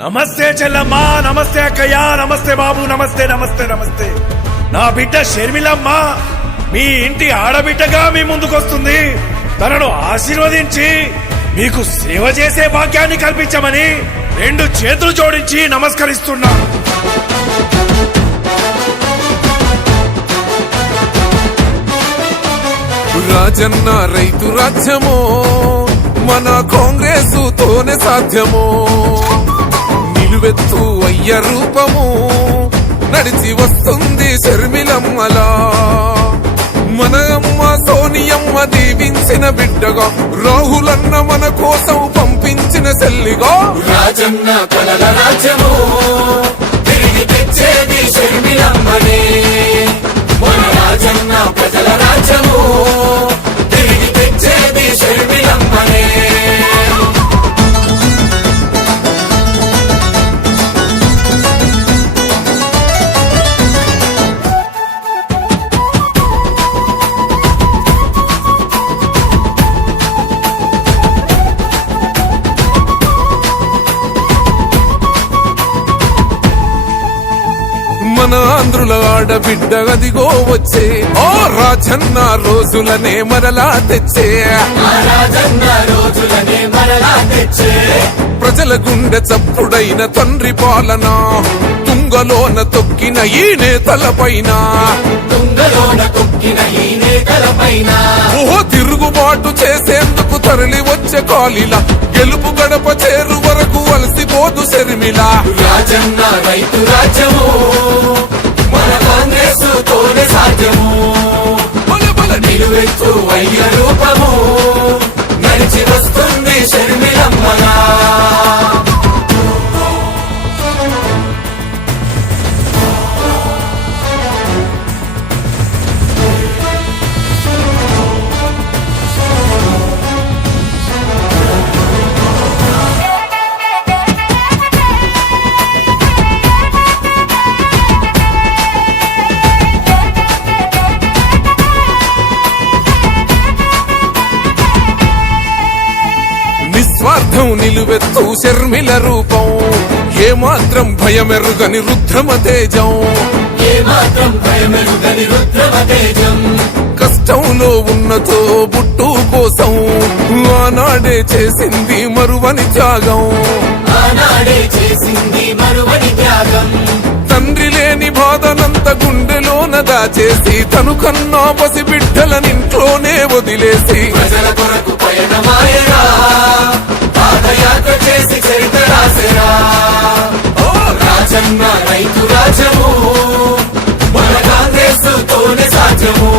నమస్తే చెల్లమ్మా, నమస్తే అక్కయ్య, నమస్తే బాబు, నమస్తే నమస్తే నమస్తే. నా బిడ్డ షర్మిలమ్మ మీ ఇంటి ఆడబిడ్డగా మీ ముందుకొస్తుంది. తనను ఆశీర్వదించి మీకు సేవ చేసే భాగ్యాన్ని కల్పించమని 2 చేతులు జోడించి నమస్కరిస్తున్నా. రాజన్న రైతు రాజ్యమో మన కాంగ్రెస్ తోనే సాధ్యమో, నిలువెత్తు అయ్య రూపము నడిచి వస్తుంది షర్మిలమ్మలా. మన అమ్మ సోనియమ్మ దీవించిన బిడ్డగా, రాహులన్న మన కోసం పంపించిన సెల్లిగా. రాజన్న కలల రాజ్యము తిరిగి తెచ్చేది షర్మిలమ్మనే. మన రాజన్న ప్రజల రాజ్యము తిరిగి తెచ్చేది షర్మిలమ్మనే. మన ఆంధ్రుల ఆడబిడ్డ అదిగో వచ్చే, ఓ రాజన్న రోజులనే మరలా తెచ్చే. ప్రజల గుండె చప్పుడైన తండ్రి పాలన, తుంగలోన తొక్కిన ఈ నేతలపైన, ఓహో తిరుగుబాటు చేసేందుకు తరలి వచ్చే కాలిలా, గెలుపు గడప చేరు వరకు అలసిపోదు షర్మిల. రాజన్న రైతు రాజ్యము మన కాంగ్రెస్ తోనే సాధ్యము. నిలువెత్తు అయ్య రూపము నడిచి వస్తుంది షర్మిలమ్మగా. నిస్వార్థం నిలువెత్తు షర్మిల రూపం, ఏమాత్రం భయమెరుగని రుద్రమ తేజం. కష్టంలో ఉన్నతో బుట్టు కోసం ఆనాడే చేసింది మరువని త్యాగం. తండ్రి లేని బాధనంత గుండెలోన దాచేసి, తను కన్నా పసి బిడ్డలనింట్లోనే వదిలేసి ప్రజల కొరకు పయనమాయరా, పాదయాత్ర చేసి చరిత్ర రాసెరా. రాజన్న రైతు రాజ్యము మన కాంగ్రెస్ తోనే సాధ్యము.